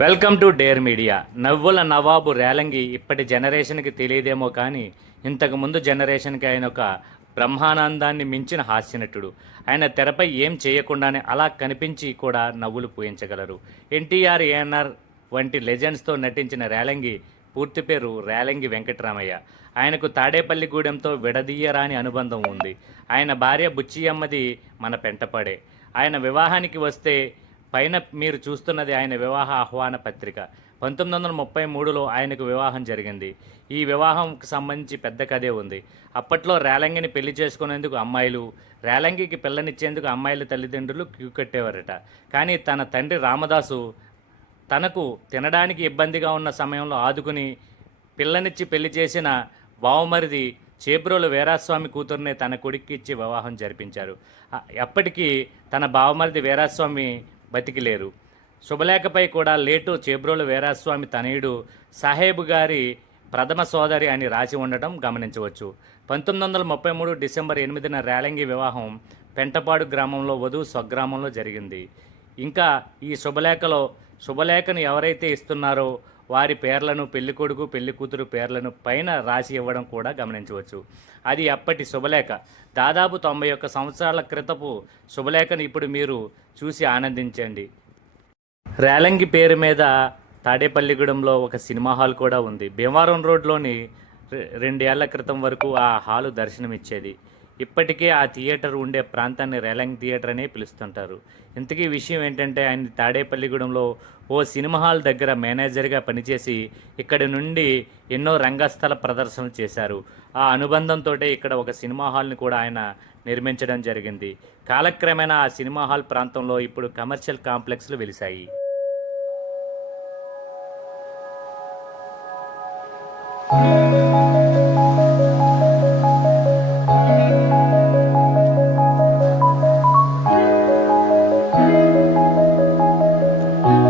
Welcome to dare media. నవ్వుల నవాబు రేలంగి ఇప్పటి జనరేషన్కి తెలియదేమో కానీ ఇంతకుముందు జనరేషన్కి ఆయన ఒక బ్రహ్మానందాన్ని మించిన హాస్యనటుడు. ఆయన తెరపై ఏం చేయకుండానే అలా కనిపించి కూడా నవ్వులు పూయించగలరు. ఎన్టీఆర్ ఏఎన్ఆర్ వంటి లెజెండ్స్తో నటించిన రేలంగి పూర్తి పేరు రేలంగి వెంకటరామయ్య. ఆయనకు తాడేపల్లిగూడెంతో విడదీయరాని అనుబంధం ఉంది. ఆయన భార్య బుచ్చియమ్మది మన పెంటపడే. ఆయన వివాహానికి వస్తే పైన మీరు చూస్తున్నది ఆయన వివాహ ఆహ్వాన పత్రిక. పంతొమ్మిది వందల ముప్పై మూడులో ఆయనకు వివాహం జరిగింది. ఈ వివాహంకి సంబంధించి పెద్ద కథే ఉంది. అప్పట్లో రేలంగిని పెళ్ళి చేసుకునేందుకు అమ్మాయిలు రేలంగికి పిల్లనిచ్చేందుకు అమ్మాయిల తల్లిదండ్రులు క్యూ కట్టేవారట. కానీ తన తండ్రి రామదాసు తనకు తినడానికి ఇబ్బందిగా ఉన్న సమయంలో ఆదుకుని పిల్లనిచ్చి పెళ్ళి చేసిన బావమరిది చేబ్రోలు వీరాస్వామి కూతుర్నే తన కొడుక్కి ఇచ్చి వివాహం జరిపించారు. ఆ- అప్పటికి తన బావమరిది వీరాస్వామి బతికిలేరు శుభలేఖపై కూడా లేటు చేబ్రోలు వీరాస్వామి తనయుడు సాహేబు గారి ప్రథమ సోదరి అని రాసి ఉండటం గమనించవచ్చు. పంతొమ్మిది వందల ముప్పై మూడు డిసెంబర్ ఎనిమిదిన రేలంగి వివాహం పెంటపాడు గ్రామంలో వధువు స్వగ్రామంలో జరిగింది. ఇంకా ఈ శుభలేఖలో శుభలేఖను ఎవరైతే ఇస్తున్నారో వారి పేర్లను పెళ్ళి కొడుకు పెళ్ళి కూతురు పేర్లను పైన రాసి ఇవ్వడం కూడా గమనించవచ్చు. అది అప్పటి శుభలేఖ. దాదాపు తొంభై ఒక్క సంవత్సరాల క్రితపు శుభలేఖను ఇప్పుడు మీరు చూసి ఆనందించండి. రేలంగి పేరు మీద తాడేపల్లిగూడెంలో ఒక సినిమా హాల్ కూడా ఉంది. భీమవరం రోడ్లోని రె- రెండేళ్ళ క్రితం వరకు ఆ హాలు దర్శనమిచ్చేది. ఇప్పటికే ఆ థియేటర్ ఉండే ప్రాంతాన్ని రెలంగ్ థియేటర్ అనే పిలుస్తుంటారు. ఇంతకీ విషయం ఏంటంటే ఆయన తాడేపల్లిగూడెంలో ఓ సినిమా హాల్ దగ్గర మేనేజర్గా పనిచేసి ఇక్కడి నుండి ఎన్నో రంగస్థల ప్రదర్శనలు చేశారు. ఆ అనుబంధంతో ఇక్కడ ఒక సినిమా హాల్ని కూడా ఆయన నిర్మించడం జరిగింది. కాలక్రమేణా ఆ సినిమా హాల్ ప్రాంతంలో ఇప్పుడు కమర్షియల్ కాంప్లెక్స్లు వెలిశాయి. Thank